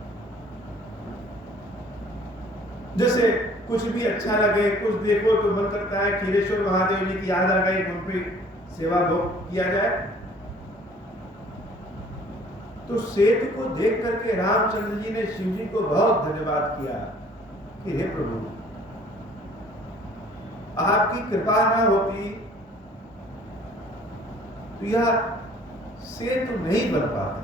जैसे कुछ भी अच्छा लगे, कुछ देखो तो मन करता है खीरेश्वर महादेव जी की याद आ गई, उनकी सेवा भोग किया जाए। तो सेतु को देख करके रामचंद्र जी ने शिव जी को बहुत धन्यवाद किया कि हे प्रभु, आपकी कृपा ना होती तो यह सेतु नहीं बन पाता।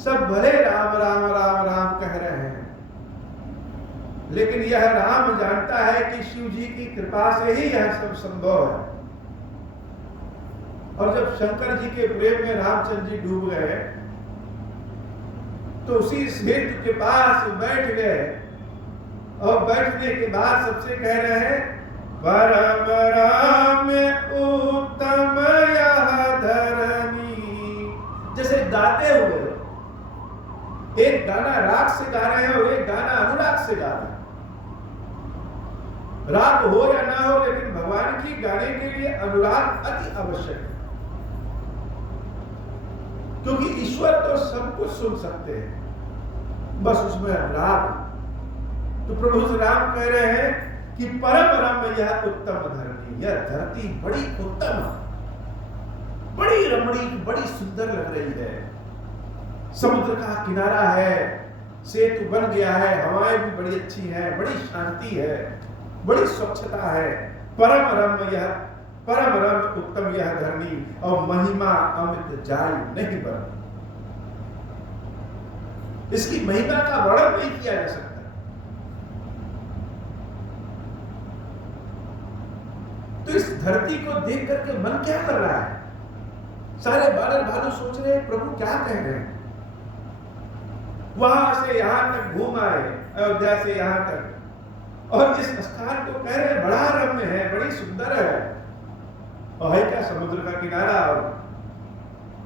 सब भले राम राम राम राम कह रहे हैं, लेकिन यह राम जानता है कि शिव जी की कृपा से ही यह सब संभव है। और जब शंकर जी के प्रेम में रामचंद्र जी डूब गए तो उसी सेतु के पास बैठ गए, और बैठने के बाद सबसे कह रहे हैं परम राम उत्तम यह धरनी। जैसे गाते हुए एक गाना राग से गा रहे हैं और एक गाना अनुराग से गा रहे हैं। राग हो या ना हो, लेकिन भगवान की गाने के लिए अनुराग अति आवश्यक है, क्योंकि ईश्वर तो सब कुछ सुन सकते हैं, बस उसमें अनुराग। तो प्रभु श्री राम कह रहे हैं कि परम रम यह उत्तम धरती, यह धरती बड़ी उत्तम, बड़ी रमणीक, बड़ी सुंदर लग रही है। समुद्र का किनारा है, सेतु बन गया है, हवाएं भी बड़ी अच्छी हैं, बड़ी शांति है, बड़ी स्वच्छता है। परम रम उत्तम यह धरनी, और महिमा अमित जाय नहीं बन। इसकी महिमा का वर्णन नहीं किया जा सकता। तो इस धरती को देख करके मन क्या कर रहा है? सारे बानर भालू सोच रहे हैं प्रभु क्या कह रहे हैं। वहां से यहां तक घूम आए, अयोध्या से यहां तक, और इस स्थान को कह रहे बड़ा रम्य है, बड़ी सुंदर है। और है क्या समुद्र का किनारा और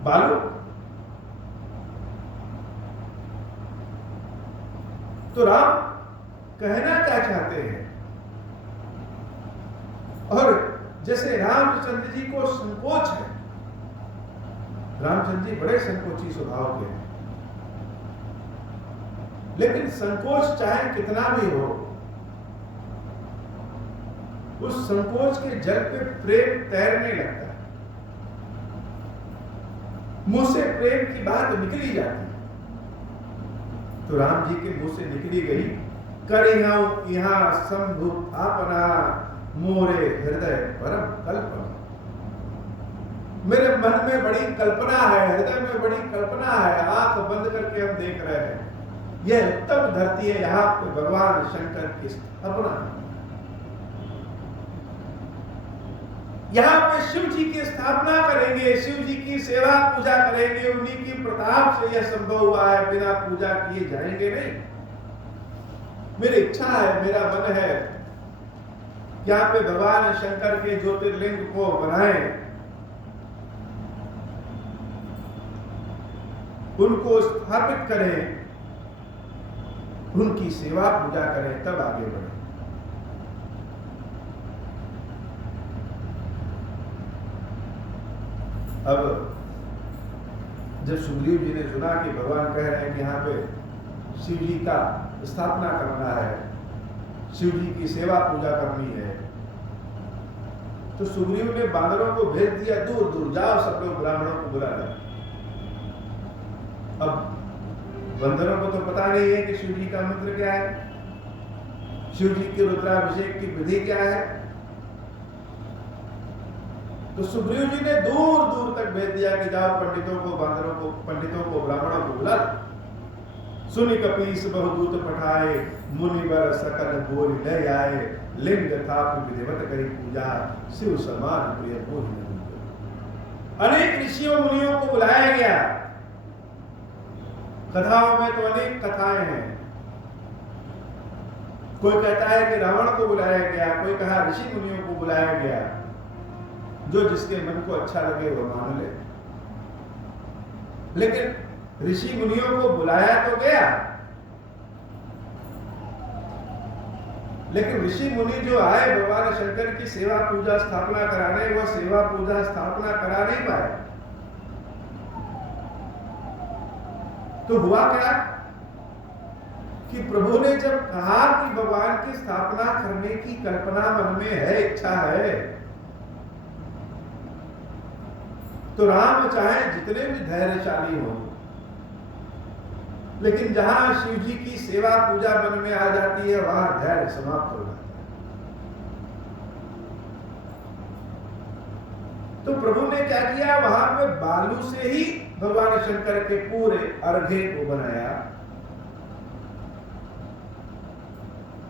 बालू। तो राम कहना क्या चाहते हैं? और जैसे रामचंद्र जी को संकोच है, रामचंद्र जी बड़े संकोची स्वभाव के हैं, लेकिन संकोच चाहे कितना भी हो, उस संकोच के जल पे प्रेम तैरने लगता है। मुंह से प्रेम की बात निकली जाती। तो राम जी के मुंह से निकली गई, करिहूं यहाँ शंभु आपना, मोरे हृदय परम कल्पना। मेरे मन में बड़ी कल्पना है, हृदय में बड़ी कल्पना है, आंख बंद करके हम देख रहे हैं, यह उत्तम धरती है, यहाँ पे भगवान शंकर की स्थापना, यहाँ पे शिव जी की स्थापना करेंगे, शिव जी की सेवा पूजा करेंगे, उन्हीं की प्रताप से यह संभव हुआ है, बिना पूजा किए जाएंगे नहीं। मेरी इच्छा है, मेरा मन है, यहाँ पे भगवान शंकर के ज्योतिर्लिंग को बनाएं, उनको स्थापित करें, उनकी सेवा पूजा करें, तब आगे बढ़े। अब जब सुग्रीव जी ने सुना कि भगवान कह रहे हैं कि यहाँ पे शिव जी का स्थापना करना है, शिव जी की सेवा पूजा करनी है, तो सुग्रीव ने बांदरों को भेज दिया, दूर दूर जाओ, सब लोग ब्राह्मणों को बुला लें। अब बंदरों को तो पता नहीं है कि शिव जी का मंत्र क्या है, शिव जी के रुद्राभिषेक की विधि क्या है। तो सुग्रीव जी ने दूर दूर तक भेज दिया कि जाओ पंडितों को, बांदरों को, पंडितों को, ब्राह्मणों को बुला। सुनि कपीस बहुदूत पठाए, मुनिवर सकल बोल ले आए, लिंग था विधिवत करी पूजा, शिव समान प्रिय बोल नहीं। अनेक ऋषियों मुनियों को बुलाया गया। कथाओं में तो अनेक कथाएं हैं, कोई कहता है कि रावण को बुलाया गया, कोई कहा ऋषि मुनियों को बुलाया गया, जो जिसके मन को अच्छा लगे वो मान ले। लेकिन ऋषि मुनियों को बुलाया तो गया, लेकिन ऋषि मुनि जो आए भगवान शंकर की सेवा पूजा स्थापना कराने, वो सेवा पूजा स्थापना करा नहीं पाए। तो हुआ क्या कि प्रभु ने जब कहा कि भगवान की स्थापना करने की कल्पना मन में है, इच्छा है, तो राम चाहे जितने भी धैर्यशाली हो, लेकिन जहां शिव जी की सेवा पूजा मन में आ जाती है, वहां धैर्य समाप्त हो जाता है। तो प्रभु ने क्या किया, वहां पे बालू से ही भगवान शंकर के पूरे अर्घे को बनाया,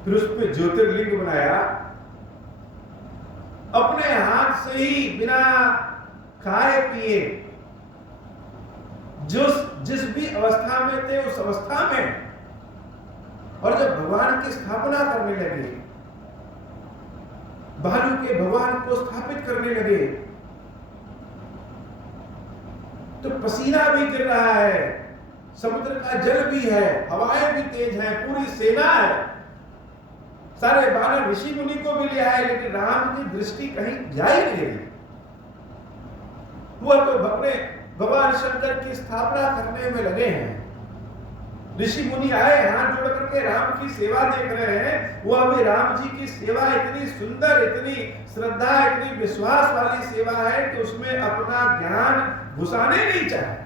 फिर उस पर ज्योतिर्लिंग बनाया, अपने हाथ से ही बिना खाए पिए, जिस भी अवस्था में थे उस अवस्था में, और जब भगवान की स्थापना करने लगे, बालू के भगवान को स्थापित करने लगे, तो पसीना भी गिर रहा है, समुद्र का जल भी है, हवाएं भी तेज हैं, पूरी सेना है, सारे बानर ऋषि मुनि को भी लिया है, लेकिन राम की दृष्टि कहीं जा ही नहीं रही। वो तो अपने भगवान शंकर की स्थापना करने में लगे हैं। ऋषि मुनि आए, हाथ जोड़ करके राम की सेवा देख रहे हैं, वो अभी राम जी की सेवा इतनी सुंदर, इतनी श्रद्धा, इतनी विश्वास वाली सेवा है कि उसमें अपना ज्ञान घुसाने नहीं चाहे।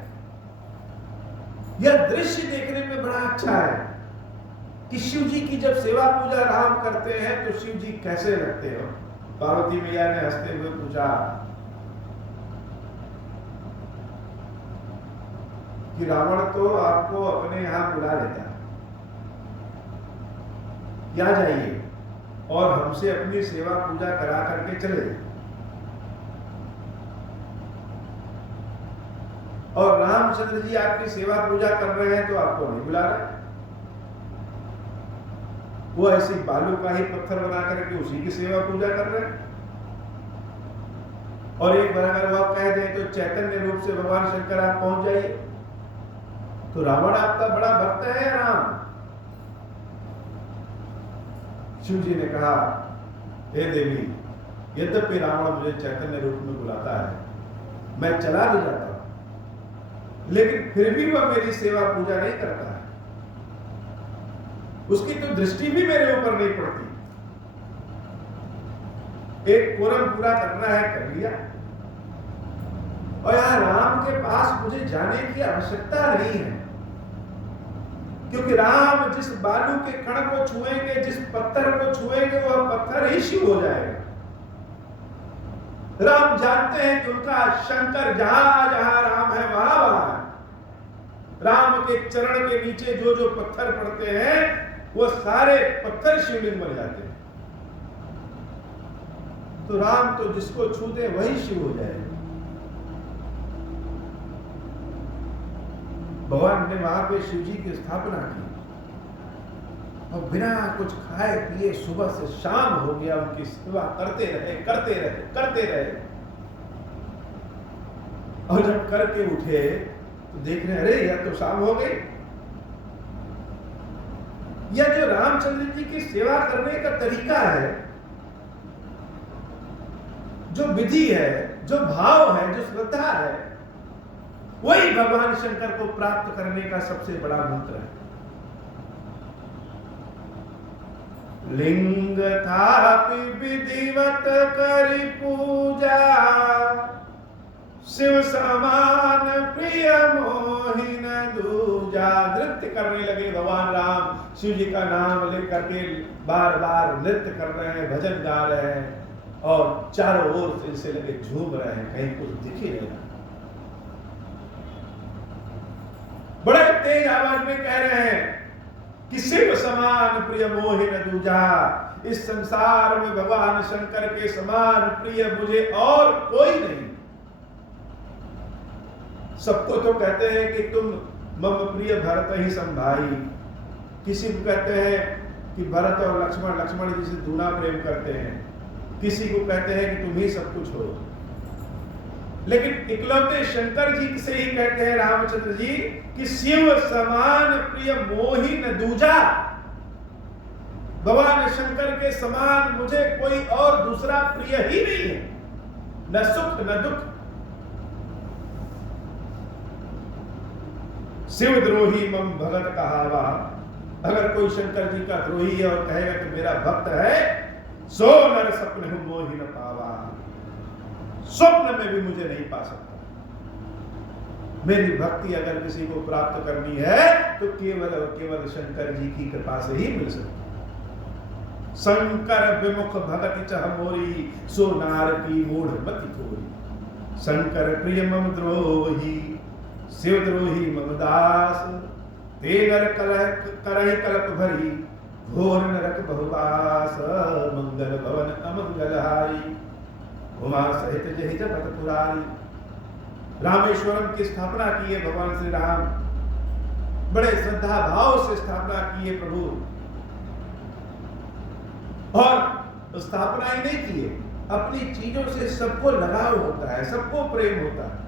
यह दृश्य देखने में बड़ा अच्छा है कि शिव जी की जब सेवा पूजा राम करते हैं तो शिव जी कैसे लगते हो। पार्वती मैया ने हंसते हुए पूछा कि रावण तो आपको अपने यहां बुला लेता है, क्या जाइए और हमसे अपनी सेवा पूजा करा करके चले जाए, और रामचंद्र जी आपकी सेवा पूजा कर रहे हैं तो आपको नहीं बुला रहे। वो ऐसी बालू का ही पत्थर बना करके उसी की सेवा पूजा कर रहे हैं। और एक बार अगर वो आप कह दें तो चैतन्य रूप से भगवान शंकर आप पहुंच जाइए, तो रावण आपका बड़ा भक्त है राम। शिव जी ने कहा, हे देवी, यद्यपि रावण मुझे चैतन्य रूप में बुलाता है, मैं चला भी जाता हूं, लेकिन फिर भी वह मेरी सेवा पूजा नहीं करता है, उसकी तो दृष्टि भी मेरे ऊपर नहीं पड़ती। एक कोरम पूरा करना है, कर लिया, और यहाँ राम के पास मुझे जाने की आवश्यकता नहीं है, क्योंकि राम जिस बालू के कण को छुएंगे, जिस पत्थर को छुएंगे, वह पत्थर ही शिव हो जाएगा। राम जानते हैं कि उनका शंकर जहां जहां राम है वहां वहां है। राम के चरण के नीचे जो जो पत्थर पड़ते हैं वो सारे पत्थर शिवलिंग बन जाते हैं। तो राम तो जिसको छू दे वही शिव हो जाएगा। भगवान ने वहां पे शिव जी की स्थापना की और बिना कुछ खाए पिए सुबह से शाम हो गया उनकी सेवा करते रहे करते रहे करते रहे। और जब करके उठे तो देख रहे, अरे यह तो शाम हो गई। यह जो रामचंद्र जी की सेवा करने का तरीका है, जो विधि है, जो भाव है, जो श्रद्धा है, वही भगवान शंकर को प्राप्त करने का सबसे बड़ा मंत्र है। लिंग थापि विधिवत करि पूजा, शिव समान प्रिय मोहि न दूजा। नृत्य करने लगे भगवान राम, शिव जी का नाम लेकर के बार बार नृत्य कर रहे हैं, भजन गा रहे हैं और चारों ओर से इनसे लगे झूम रहे हैं, कहीं कुछ दिख ही नहीं रहा। बड़े तेज आवाज में कह रहे हैं कि शिव समान प्रिय मोहि न दूजा। इस संसार में भगवान शंकर के समान प्रिय मुझे और कोई नहीं। सबको तो कहते हैं कि तुम मम प्रिय भरत ही संभाई। किसी को कहते हैं कि भरत और लक्ष्मण, लक्ष्मण जी से दूना प्रेम करते हैं। किसी को कहते हैं कि तुम ही सब कुछ हो। लेकिन इकलौते शंकर जी से ही कहते हैं रामचंद्र जी कि शिव समान प्रिय मोहि न दूजा। भगवान शंकर के समान मुझे कोई और दूसरा प्रिय ही नहीं है, न सुख न दुख। शिव द्रोही मम भगत कहावा। अगर कोई शंकर जी का द्रोही है और कहेगा कि मेरा भक्त है, सो नर सपने मोहि न पावा। स्वप्न में भी मुझे नहीं पा सकता। मेरी भक्ति अगर किसी को प्राप्त करनी है तो केवल और केवल शंकर जी की कृपा से ही मिल सकती है। शंकर विमुख भगति चह मोरी, सो नार की मूढ़ मति थोरी। शंकर प्रिय मम द्रोही, शिव द्रोही मम दास। ते नर कलह करहि कल्प भरी, घोर नरक बहुवास। मंगल भवन अमंगल हारी, उमा सहित जहि जपत पुरारी। रामेश्वरम की स्थापना की है भगवान श्री राम, बड़े श्रद्धा भाव से स्थापना की है प्रभु। और स्थापना ही नहीं की है, अपनी चीजों से सबको लगाव होता है, सबको प्रेम होता है।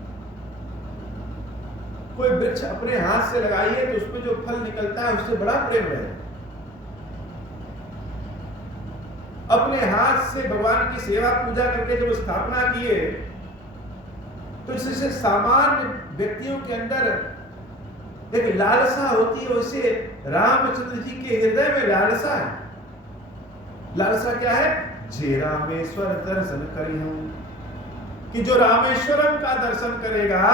कोई वृक्ष अपने हाथ से लगाइए तो उसमें जो फल निकलता है उससे बड़ा प्रेम है। अपने हाथ से भगवान की सेवा पूजा करके जब स्थापना किए तो इससे सामान्य व्यक्तियों के अंदर एक लालसा होती है, वैसे रामचंद्र जी के हृदय में लालसा है। लालसा क्या है? जे रामेश्वर दर्शन करी हूं, कि जो रामेश्वरम का दर्शन करेगा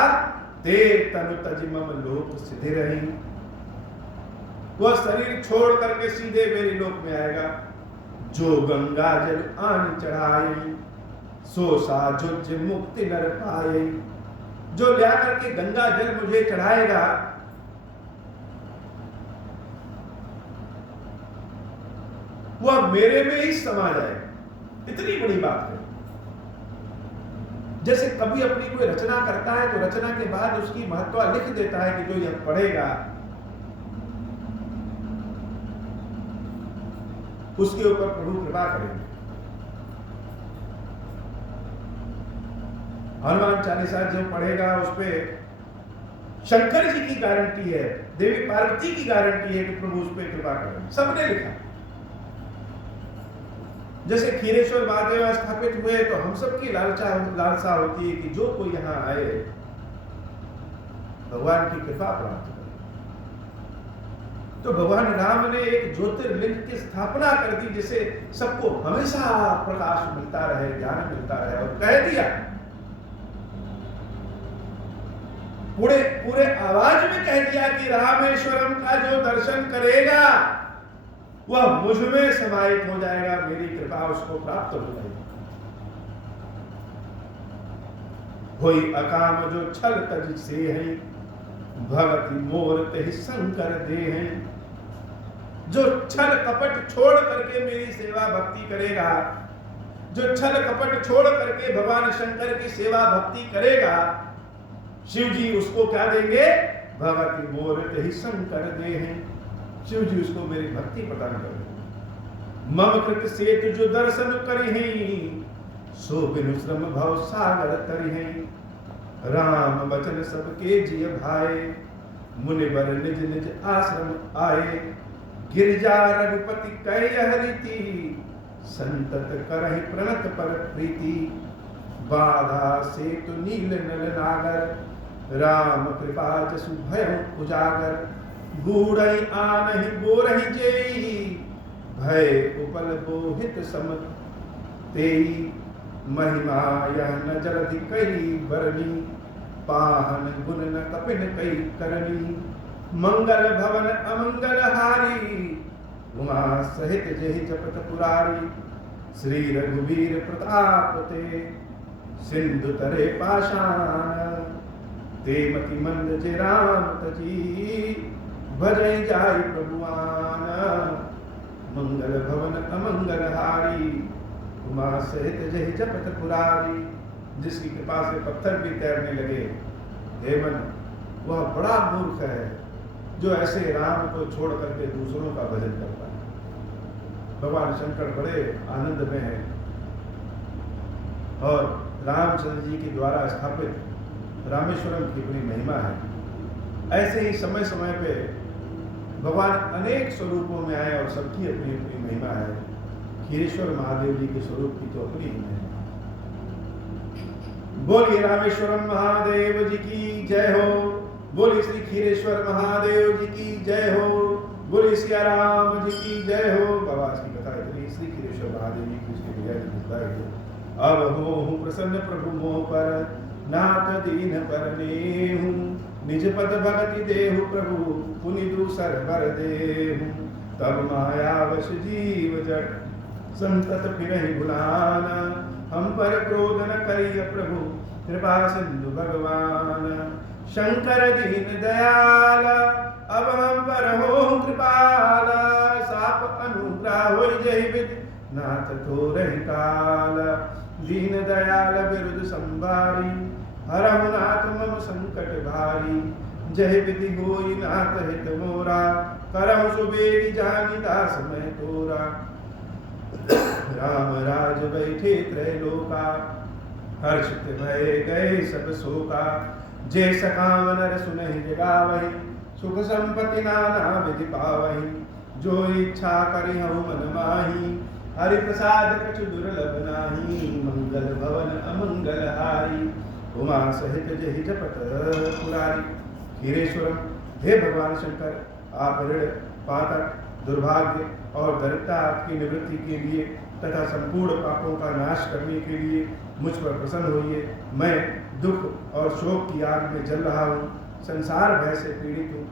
ते तनु तज मम लोक सिद्धि रही। वह शरीर छोड़ करके सीधे मेरे लोक में आएगा। जो गंगा जल आन चढ़ाई, सो साजुज मुक्ति नर पाए। जो ले करके गंगा जल मुझे चढ़ाएगा वह मेरे में ही समा जाएगा। इतनी बड़ी बात है। जैसे कभी अपनी कोई रचना करता है तो रचना के बाद उसकी महत्व लिख देता है कि जो यह पढ़ेगा उसके ऊपर प्रभु कृपा करेंगे। हनुमान चालीसा जो पढ़ेगा उस पे शंकर जी की गारंटी है, देवी पार्वती की गारंटी है कि प्रभु उस पर कृपा करेंगे। सबने लिखा। जैसे खीरेश्वर महादेव स्थापित हुए तो हम सबकी लालसा होती है कि जो कोई यहाँ आए भगवान की कृपा प्राप्त करे। तो भगवान राम ने एक ज्योतिर्लिंग की स्थापना कर दी जिसे सबको हमेशा प्रकाश मिलता रहे, ज्ञान मिलता रहे। और कह दिया पूरे पूरे आवाज में कह दिया कि रामेश्वरम का जो दर्शन करेगा वह मुझ में समाहित हो जाएगा, मेरी कृपा उसको प्राप्त हो जाएगी। होई अकाम जो छल तज से है, भगति मोर ते शंकर दे हैं। जो छल कपट छोड़ करके मेरी सेवा भक्ति करेगा, जो छल कपट छोड़ करके भगवान शंकर की सेवा भक्ति करेगा, शिव जी उसको क्या देंगे? भगति मोर ते शंकर दे हैं। शिव जी उसको मेरी भक्ति प्रदान करेंगे। मम कृत से जो दर्शन करी हैं, सो बिनु श्रम भव सागर तरी हैं। राम बचन सबके जिय भाए, मुनिवर निज निज आश्रम आए। गिरजा रघुपति कह हरिति, संतत करहि प्रणत पर प्रीति। बाधा से तो नील नल नागर, राम कृपा जसु भय उजागर। गूढ़ई आनहि बोरहि जेई, भय उपल बोहित सम तेई। महिमा यह न जलधि कई बरनी, पाहन गुण न कपिन कई करनी। मंगल भवन अमंगल हारी, उमा सहित जहि जपत पुरारी। श्री रघुवीर प्रताप ते, सिंधु तरे पाषाण। ते मति मंद जे राम तजी, भजै जाय प्रभुआन। मंगल भवन अमंगल हारी, उमा सहित जहि जपत पुरारी। जिसकी कृपा से पत्थर भी तैरने लगे, हे मन वह बड़ा मूर्ख है जो ऐसे राम को छोड़ करके दूसरों का भजन करता है। भगवान शंकर बड़े आनंद में हैं और रामचंद्र जी के द्वारा स्थापित रामेश्वरम की बड़ी महिमा है। ऐसे ही समय समय पे भगवान अनेक स्वरूपों में आए और सबकी अपनी अपनी महिमा है। खीरेश्वर महादेव जी के स्वरूप की तो अपनी ही महिमा। बोलिए रामेश्वरम महादेव जी की जय हो। बोलिए श्री खीरेश्वर महादेव जी की जय हो। बोलिए सिया राम जी की जय हो। बाबा की कथा इतनी, श्री खीरेश्वर महादेव जी की उसके भैया जी मिलता है। अब हो प्रसन्न प्रभु मोह पर, नाथ दीन पर नेहु। निज पद भगति देहु प्रभु, पुनि दूसर बर देहु। तब माया वश जीव जड़, संतत फिरहि भुलाना। हम पर क्रोध न करिय प्रभु, कृपा सिंधु भगवान। शंकर दीन दयाल, अब हम पर हो कृपाल। साप अनुग्रह होई जहि विधि, नाथ तोरहि काल। दीन दयाल बिरुद संभारी, हरहु नाथ मम संकट भारी। जहि विधि होई नाथ हित मोरा, करहु सुबेगी जानि दास मैं तोरा। राम राज बैठे त्रैलोका, हर्षित भय गए सब शोका। जे सकाम नर सुनहि जगावहि, सुख संपत्ति नाना विधि पावहि। जो इच्छा करिहु मन माही, हरि प्रसाद कछु दुर्लभ नाही। मंगल भवन अमंगल हारी, उमा सहित जहि जपत पुरारी। खीरेश्वरम, हे भगवान शंकर, आप ऋण पातक दुर्भाग्य और दरिद्रता की निवृत्ति के लिए तथा संपूर्ण पापों का नाश करने के लिए मुझ पर प्रसन्न होइए। मैं दुख और शोक की आग में जल रहा हूँ, संसार भय से पीड़ित हूँ।